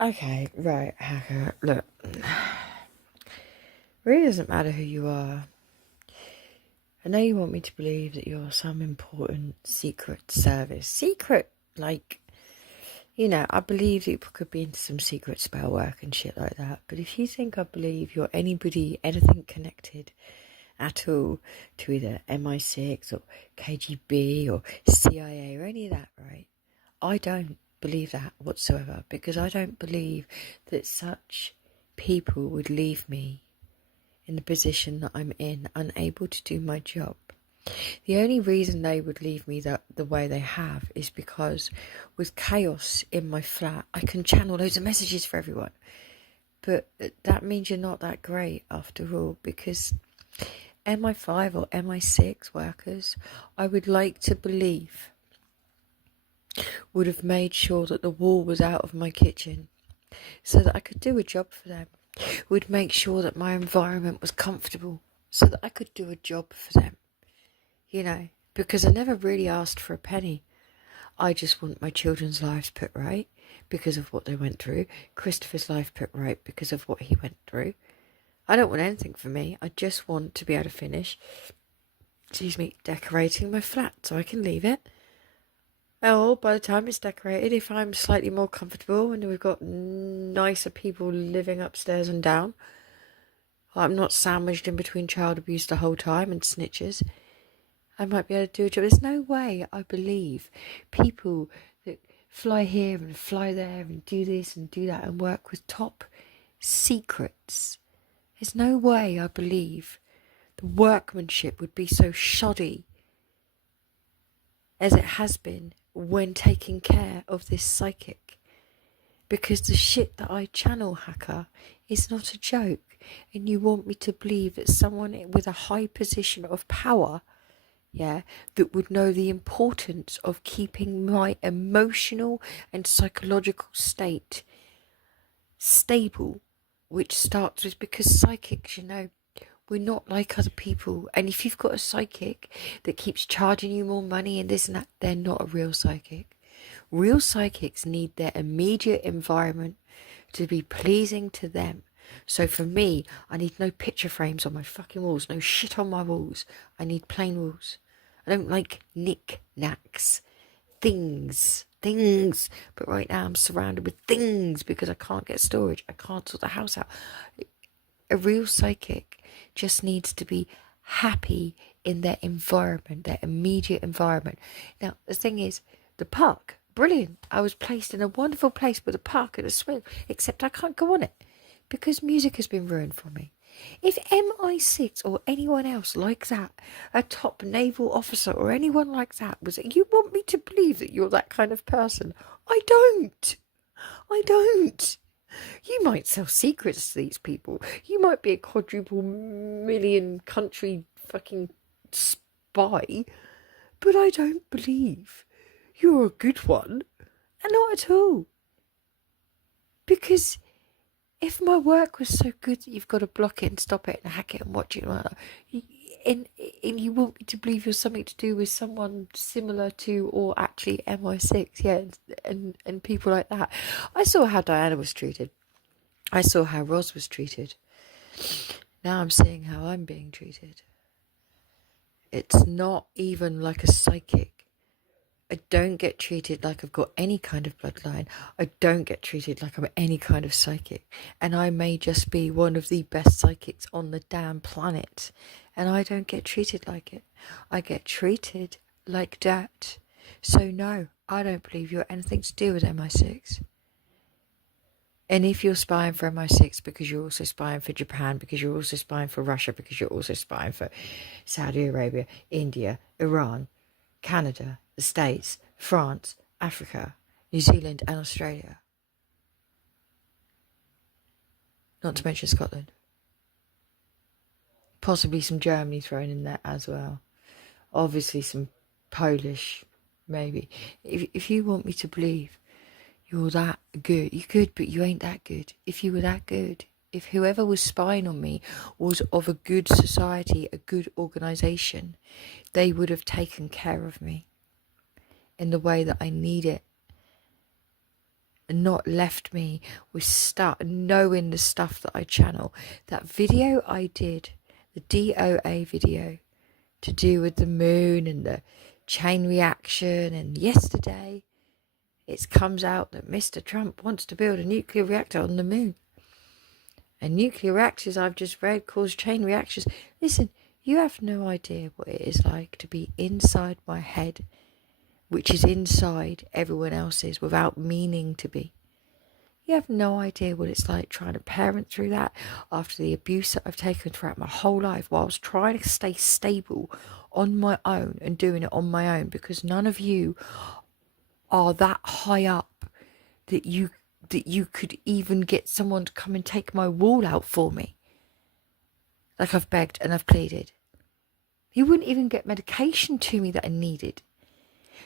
Okay, right, Hacker. Look, really doesn't matter who you are. I know you want me to believe that you're some important secret service. Secret, like, I believe that you could be into some secret spell work and shit like that. But if you think I believe you're anybody, anything connected at all to either MI6 or KGB or CIA or any of that, right? I don't believe that whatsoever, because I don't believe that such people would leave me in the position that I'm in, unable to do my job. The only reason they would leave me the way they have is because with chaos in my flat, I can channel loads of messages for everyone. But that means you're not that great after all, because MI5 or MI6 workers, I would like to believe, would have made sure that the wall was out of my kitchen so that I could do a job for them. Would make sure that my environment was comfortable so that I could do a job for them. Because I never really asked for a penny. I just want my children's lives put right because of what they went through. Christopher's life put right because of what he went through. I don't want anything for me. I just want to be able to finish, decorating my flat so I can leave it. Oh, by the time it's decorated, if I'm slightly more comfortable and we've got nicer people living upstairs and down, I'm not sandwiched in between child abuse the whole time and snitches, I might be able to do a job. There's no way I believe people that fly here and fly there and do this and do that and work with top secrets. There's no way I believe the workmanship would be so shoddy as it has been when taking care of this psychic. Because the shit that I channel, Hacker, is not a joke. And you want me to believe that someone with a high position of power, that would know the importance of keeping my emotional and psychological state stable, which starts with, because psychics, we're not like other people. And if you've got a psychic that keeps charging you more money and this and that, they're not a real psychic. Real psychics need their immediate environment to be pleasing to them. So for me, I need no picture frames on my fucking walls, no shit on my walls. I need plain walls. I don't like knick-knacks, things. But right now I'm surrounded with things because I can't get storage. I can't sort the house out. A real psychic just needs to be happy in their environment, their immediate environment. Now, the thing is, the park, brilliant. I was placed in a wonderful place with a park and a swing, except I can't go on it because music has been ruined for me. If MI6 or anyone else like that, a top naval officer or anyone like that, you want me to believe that you're that kind of person? I don't. You might sell secrets to these people. You might be a quadruple million country fucking spy, but I don't believe you're a good one. And not at all. Because if my work was so good that you've got to block it and stop it and hack it and watch it, and you want me to believe you're something to do with someone similar to, or actually MI6, and people like that. I saw how Diana was treated. I saw how Roz was treated. Now I'm seeing how I'm being treated. It's not even like a psychic. I don't get treated like I've got any kind of bloodline. I don't get treated like I'm any kind of psychic. And I may just be one of the best psychics on the damn planet. And I don't get treated like it. I get treated like that. So no, I don't believe you're anything to do with MI6. And if you're spying for MI6 because you're also spying for Japan, because you're also spying for Russia, because you're also spying for Saudi Arabia, India, Iran, Canada, the States, France, Africa, New Zealand and Australia. Not to mention Scotland. Possibly some Germany thrown in there as well. Obviously some Polish, maybe. If you want me to believe you're that good, you could, but you ain't that good. If you were that good, if whoever was spying on me was of a good society, a good organisation, they would have taken care of me in the way that I need it. and not left me with stuff, knowing the stuff that I channel. That video I did, the DOA video, to do with the moon and the chain reaction, and yesterday it comes out that Mr. Trump wants to build a nuclear reactor on the moon. And nuclear reactors, I've just read, cause chain reactions. Listen, you have no idea what it is like to be inside my head, which is inside everyone else's without meaning to be. You have no idea what it's like trying to parent through that after the abuse that I've taken throughout my whole life whilst trying to stay stable on my own and doing it on my own, because none of you are that high up that you could even get someone to come and take my wall out for me. Like I've begged and I've pleaded. You wouldn't even get medication to me that I needed.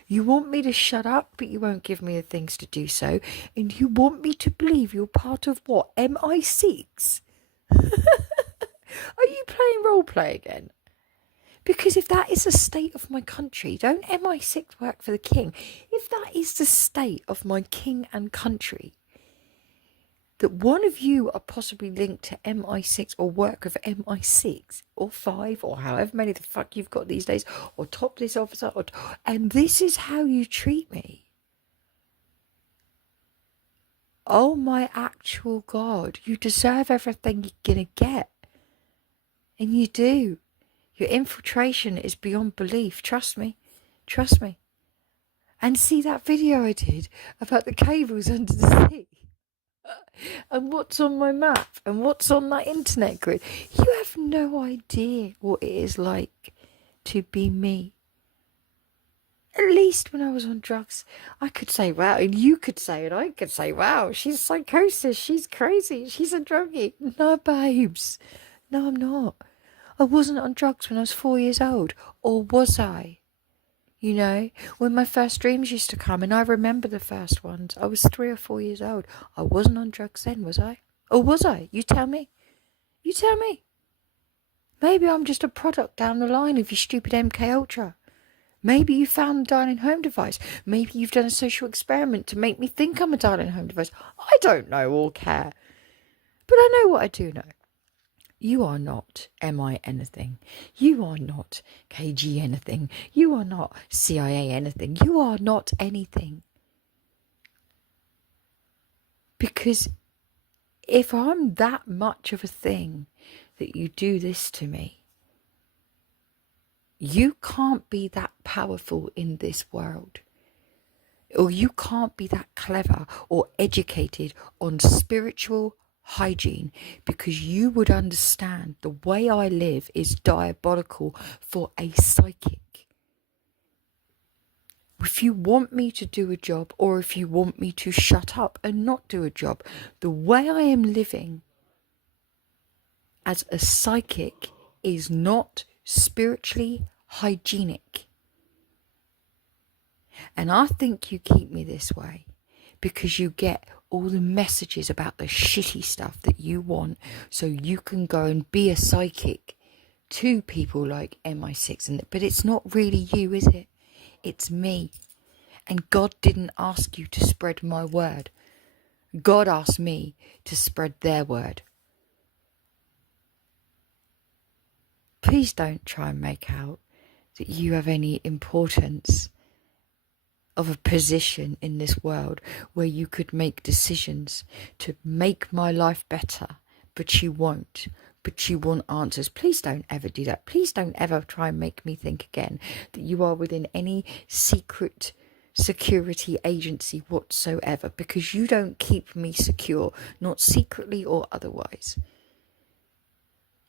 You want me to shut up, but you won't give me the things to do so. And you want me to believe you're part of what? MI6? Are you playing role play again? Because if that is the state of my country, don't MI6 work for the king? If that is the state of my king and country, that one of you are possibly linked to MI6 or work of MI6 or 5 or however many the fuck you've got these days, or top this officer, and this is how you treat me. Oh my actual God, you deserve everything you're gonna get. And you do. Your infiltration is beyond belief. Trust me. Trust me. And see that video I did about the cables under the sea? And what's on my map? And what's on that internet grid? You have no idea what it is like to be me. At least when I was on drugs, I could say, wow, and you could say it, I could say, wow, she's psychosis, she's crazy, she's a druggie. No, babes. No, I'm not. I wasn't on drugs when I was 4 years old. Or was I? You know, when my first dreams used to come, and I remember the first ones, I was 3 or 4 years old. I wasn't on drugs then, was I? Or was I? You tell me. You tell me. Maybe I'm just a product down the line of your stupid MK Ultra. Maybe you found a dialing home device. Maybe you've done a social experiment to make me think I'm a dialing home device. I don't know or care. But I know what I do know. You are not MI anything. You are not KG anything. You are not CIA anything. You are not anything. Because if I'm that much of a thing that you do this to me, you can't be that powerful in this world. Or you can't be that clever or educated on spiritual hygiene, because you would understand the way I live is diabolical for a psychic. If you want me to do a job, or if you want me to shut up and not do a job, the way I am living as a psychic is not spiritually hygienic. And I think you keep me this way because you get all the messages about the shitty stuff that you want, so you can go and be a psychic to people like MI6. But it's not really you, is it? It's me. And God didn't ask you to spread my word. God asked me to spread their word. Please don't try and make out that you have any importance of a position in this world where you could make decisions to make my life better, but you won't. But you want answers. Please don't ever do that. Please don't ever try and make me think again that you are within any secret security agency whatsoever, because you don't keep me secure, not secretly or otherwise.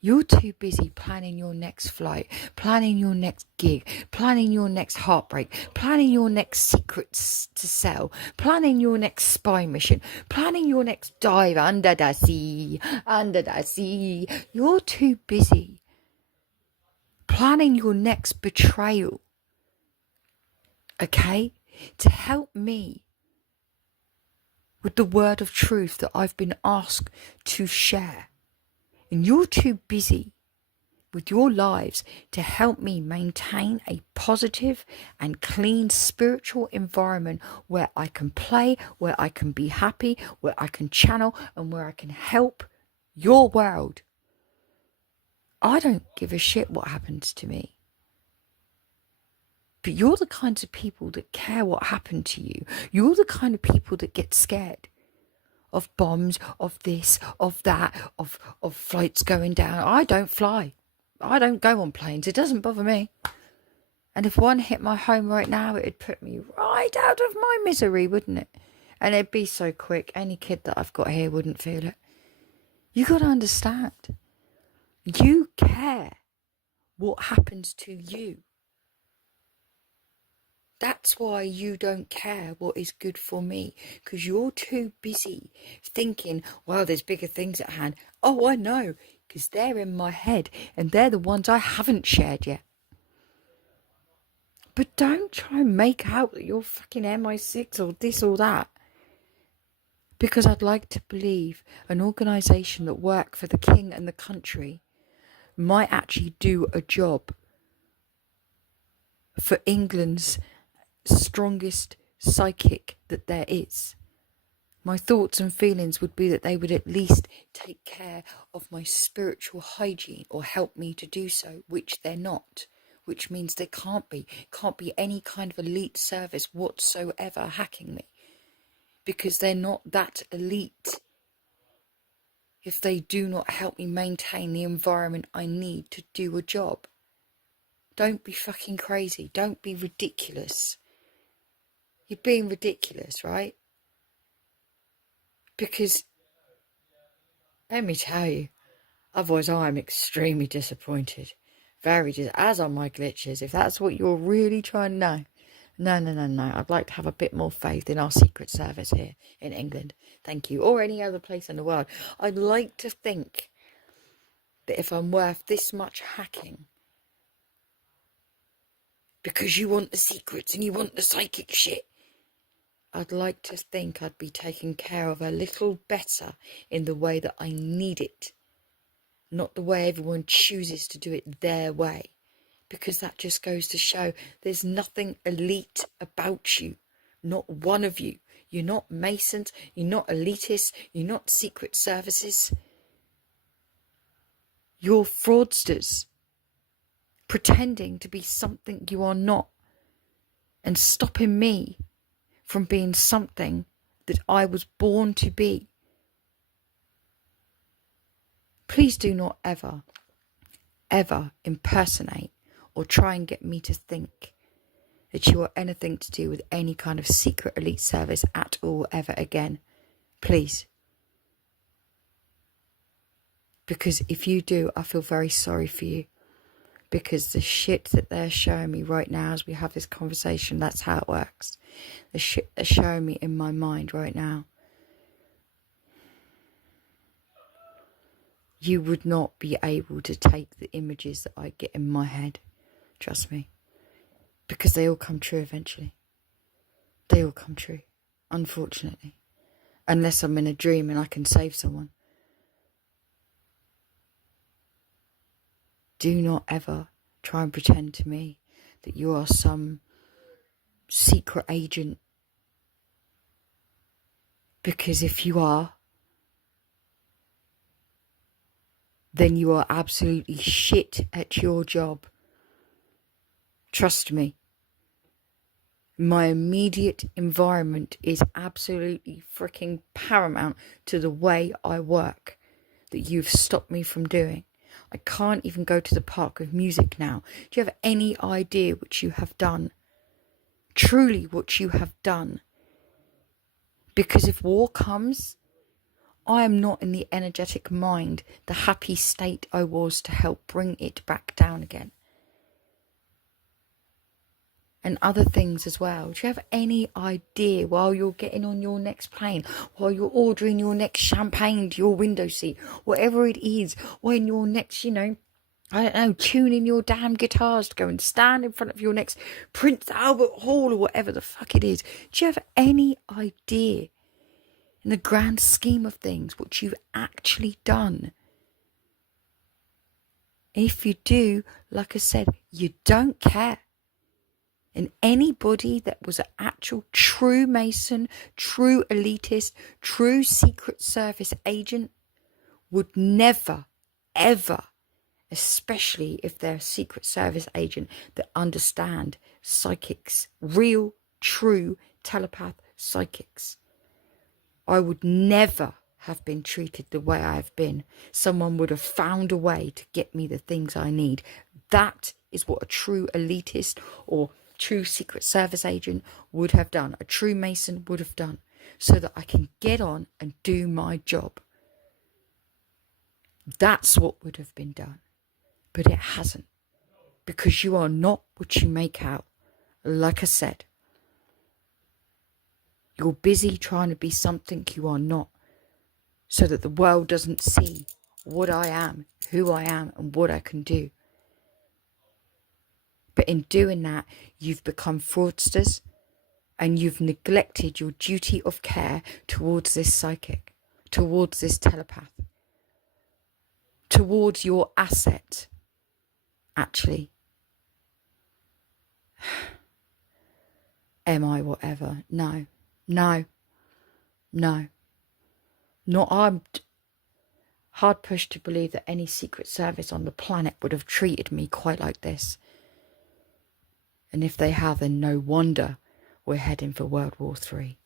You're too busy planning your next flight, planning your next gig, planning your next heartbreak, planning your next secrets to sell, planning your next spy mission, planning your next dive under the sea, under the sea. You're too busy planning your next betrayal, okay, to help me with the word of truth that I've been asked to share. And you're too busy with your lives to help me maintain a positive and clean spiritual environment where I can play, where I can be happy, where I can channel, and where I can help your world. I don't give a shit what happens to me. But you're the kinds of people that care what happened to you. You're the kind of people that get scared of bombs, of this, of that, of flights going down. I don't fly. I don't go on planes. It doesn't bother me. And if one hit my home right now, it'd put me right out of my misery, wouldn't it? And it'd be so quick. Any kid that I've got here wouldn't feel it. You got to understand. You care what happens to you. That's why you don't care what is good for me, because you're too busy thinking, well, there's bigger things at hand. Oh, I know, because they're in my head and they're the ones I haven't shared yet. But don't try and make out that you're fucking MI6 or this or that. Because I'd like to believe an organisation that work for the king and the country might actually do a job for England's strongest psychic that there is. My thoughts and feelings would be that they would at least take care of my spiritual hygiene or help me to do so, which they're not, which means there can't be any kind of elite service whatsoever hacking me, because they're not that elite if they do not help me maintain the environment I need to do a job. Don't be fucking crazy. Don't be ridiculous. You're being ridiculous, right? Because, let me tell you, otherwise I am extremely disappointed. As are my glitches, if that's what you're really trying to know. No. I'd like to have a bit more faith in our Secret Service here in England. Thank you. Or any other place in the world. I'd like to think that if I'm worth this much hacking, because you want the secrets and you want the psychic shit, I'd like to think I'd be taken care of a little better in the way that I need it, not the way everyone chooses to do it their way, because that just goes to show there's nothing elite about you, not one of you. You're not Masons, you're not elitists, you're not secret services. You're fraudsters, pretending to be something you are not, and stopping me from being something that I was born to be. Please do not ever impersonate or try and get me to think that you are anything to do with any kind of secret elite service at all ever again. Please. Because if you do, I feel very sorry for you. Because the shit that they're showing me right now as we have this conversation, that's how it works. The shit they're showing me in my mind right now. You would not be able to take the images that I get in my head. Trust me. Because they all come true eventually. They all come true. Unfortunately. Unless I'm in a dream and I can save someone. Do not ever try and pretend to me that you are some secret agent. Because if you are, then you are absolutely shit at your job. Trust me. My immediate environment is absolutely freaking paramount to the way I work that you've stopped me from doing. I can't even go to the park with music now. Do you have any idea what you have done? Truly what you have done. Because if war comes, I am not in the energetic mind, the happy state I was to help bring it back down again. And other things as well. Do you have any idea while you're getting on your next plane, while you're ordering your next champagne to your window seat, whatever it is, when your next, I don't know, tuning your damn guitars to go and stand in front of your next Prince Albert Hall or whatever the fuck it is. Do you have any idea, in the grand scheme of things, what you've actually done? If you do, like I said, you don't care. And anybody that was an actual true Mason, true elitist, true Secret Service agent would never, ever, especially if they're a Secret Service agent that understand psychics, real, true telepath psychics. I would never have been treated the way I have been. Someone would have found a way to get me the things I need. That is what a true elitist or true Secret Service agent would have done. A true Mason would have done, so that I can get on and do my job. That's what would have been done. But it hasn't. Because you are not what you make out. Like I said, you're busy trying to be something you are not, so that the world doesn't see what I am, who I am, and what I can do. But in doing that, you've become fraudsters, and you've neglected your duty of care towards this psychic, towards this telepath, towards your asset, actually. Am I whatever? No. No. No. Not I'm hard pushed to believe that any Secret Service on the planet would have treated me quite like this. And if they have, then no wonder we're heading for World War III.